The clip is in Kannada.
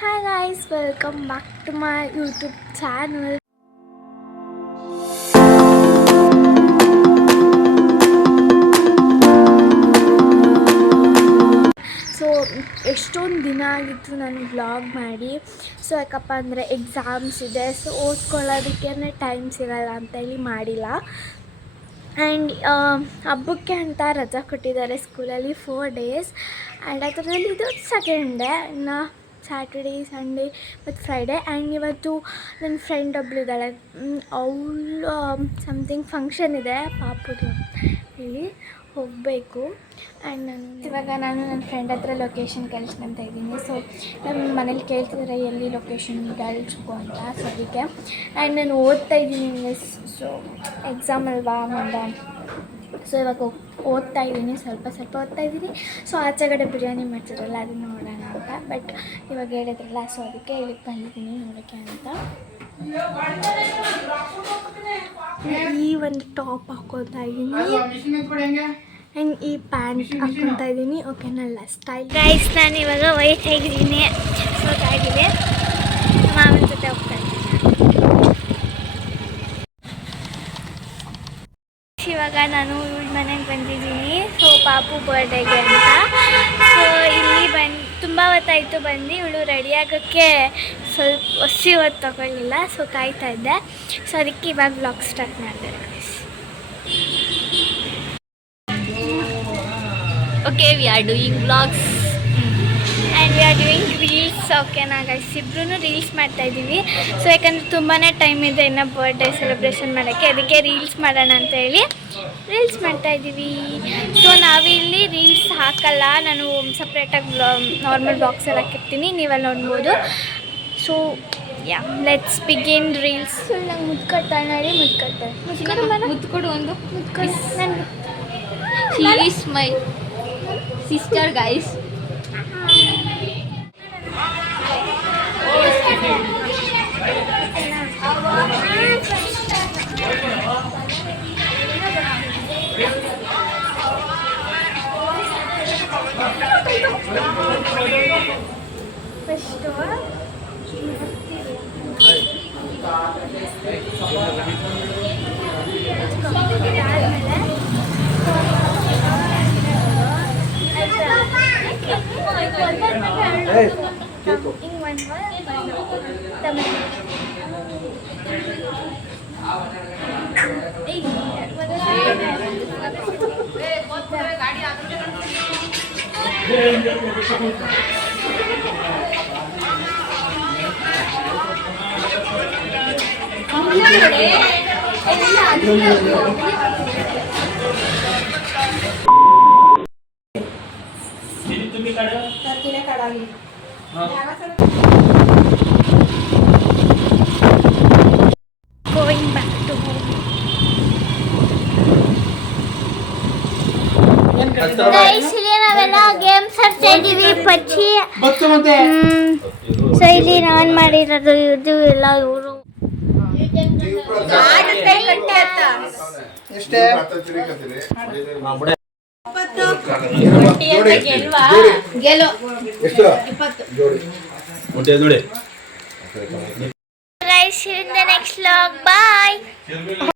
Hi guys, welcome back to my YouTube channel. So ಎಷ್ಟೊಂದು ದಿನ ಆಗಿತ್ತು ನಾನು ವ್ಲಾಗ್ ಮಾಡಿ. ಸೊ ಯಾಕಪ್ಪ ಅಂದರೆ ಎಕ್ಸಾಮ್ಸ್ ಇದೆ, ಸೊ ಓದ್ಕೊಳ್ಳೋದಕ್ಕೆ ಟೈಮ್ ಸಿಗಲ್ಲ ಅಂತೇಳಿ ಮಾಡಿಲ್ಲ. ಆ್ಯಂಡ್ ಹಬ್ಬಕ್ಕೆ ಅಂತ ರಜಾ ಕೊಟ್ಟಿದ್ದಾರೆ ಸ್ಕೂಲಲ್ಲಿ 4 days. ಆ್ಯಂಡ್ ಅದರಲ್ಲಿ ಇದು ಸೆಕೆಂಡ್ ಡೇ. ಇನ್ನು ಸ್ಯಾಟರ್ಡೇ, ಸಂಡೇ ಮತ್ತು ಫ್ರೈಡೇ. ಆ್ಯಂಡ್ ಇವತ್ತು ನನ್ನ ಫ್ರೆಂಡ್ ಒಬ್ಬಳಿದ್ದಾಳೆ, ಅವಳು ಸಮಥಿಂಗ್ ಫಂಕ್ಷನ್ ಇದೆ ಪಾಪುದು ಹೇಳಿ ಹೋಗಬೇಕು. ಆ್ಯಂಡ್ ನಾನು ನನ್ನ ಫ್ರೆಂಡ್ ಹತ್ರ ಲೊಕೇಶನ್ ಕಳಿಸ್ಕೊಂತ ಇದ್ದೀನಿ. ಸೊ ನಮ್ಮ ಮನೇಲಿ ಕೇಳ್ತಿದ್ದಾರೆ ಎಲ್ಲಿ ಲೊಕೇಶನ್ ಕಳಿಸ್ಕೊ ಅಂತ. ಸೊ ಅದಕ್ಕೆ ಆ್ಯಂಡ್ ನಾನು ಓದ್ತಾ ಇದ್ದೀನಿ ಇಂಗ್ಲೀಷ್. ಸೊ ಎಕ್ಸಾಮ್ ಅಲ್ವಾ ಮುಂದೆ, ಸೊ ಇವಾಗ ಓದ್ತಾ ಇದ್ದೀನಿ, ಸ್ವಲ್ಪ ಓದ್ತಾ ಇದ್ದೀನಿ. ಸೊ ಆಚೆಗಡೆ ಬಿರಿಯಾನಿ ಮಾಡ್ತಿರಲ್ಲ ಅದನ್ನು ನೋಡೋಣ ಅಂತ. ಬಟ್ ಇವಾಗ ಹೇಳಿದ್ರಲ್ಲ, ಸೊ ಅದಕ್ಕೆ ಇಲ್ಲಿಗೆ ಬಂದಿದ್ದೀನಿ ನೋಡೋಕ್ಕೆ ಅಂತ. ಈ ಒಂದು ಟಾಪ್ ಹಾಕೋತಾ ಇದ್ದೀನಿ ಆ್ಯಂಡ್ ಈ ಪ್ಯಾಂಟ್ ಹಾಕ್ಕೊತಾ ಇದ್ದೀನಿ. ಓಕೆನಲ್ಲ ಸ್ಟೈಲ್ ಗೈಸ್. ನಾನು ಇವಾಗ ವೈಟ್ ಆಗಿದ್ದೀನಿ, ಸೊ ಅದಾಗಿದೆ. ಮಾವನ ಜೊತೆ ಹೋಗ್ತಾ ಇದ್ದೀನಿ. ಇವಾಗ ನಾನು ಮನೆಗೆ ಬಂದಿದ್ದೀನಿ, ಸೊ ಪಾಪು ಬರ್ಡೇಗೆ ಅಂತ. ಸೊ ಇಲ್ಲಿ ತುಂಬ ಹೊತ್ತಾಯಿತು ಬಂದು. ಇವಳು ರೆಡಿ ಆಗೋಕ್ಕೆ ಸ್ವಲ್ಪ ಹೊತ್ತು ತಗೊಳ್ಳಿಲ್ಲ, ಸೊ ಕಾಯ್ತಾ ಇದ್ದೆ. ಸೊ ಅದಕ್ಕೆ ಇವಾಗ ವ್ಲಾಗ್ ಸ್ಟಾರ್ಟ್ ಮಾಡಿದೆ. Okay, we are doing vlogs and we are doing reels. ಓಕೆನಾ ಗೈಸ್, ಇಬ್ರು ರೀಲ್ಸ್ ಮಾಡ್ತಾ ಇದ್ದೀವಿ. ಸೊ ಯಾಕಂದರೆ ತುಂಬಾ ಟೈಮ್ ಇದೆ ಇನ್ನು ಬರ್ಡೇ ಸೆಲೆಬ್ರೇಷನ್ ಮಾಡೋಕ್ಕೆ, ಅದಕ್ಕೆ ರೀಲ್ಸ್ ಮಾಡೋಣ ಅಂತ ಹೇಳಿ ರೀಲ್ಸ್ ಮಾಡ್ತಾ ಇದ್ದೀವಿ. ಸೊ ನಾವಿಲ್ಲಿ ರೀಲ್ಸ್ ಹಾಕಲ್ಲ, ನಾನು ಸಪ್ರೇಟಾಗಿ ನಾರ್ಮಲ್ ಬಾಕ್ಸ್ ಎಲ್ಲ ಹಾಕಿರ್ತೀನಿ, ನೀವೆಲ್ಲ ನೋಡ್ಬೋದು. So yeah, let's begin reels. ನಂಗೆ ಮುತ್ಕೊಡ್ತಾಳೆ ನೋಡಿ, ಮುತ್ಕೊಡು ಒಂದು ಮುತ್ಕೊಡು. ನನಗೆ she is my sister guys. Going back to home. Guys, ಇಲ್ಲಿ ನಾವೆಲ್ಲ ಗೇಮ್ಸ್ ಆಡ್ತಾ ಇದ್ದೀವಿ. ಪಚ್ಚಿ ಸೊ ಇಲ್ಲಿ ನಾನು ಮಾಡಿರೋದು ಇದು ಎಲ್ಲ ಇವರು guys, in the next vlog. Bye.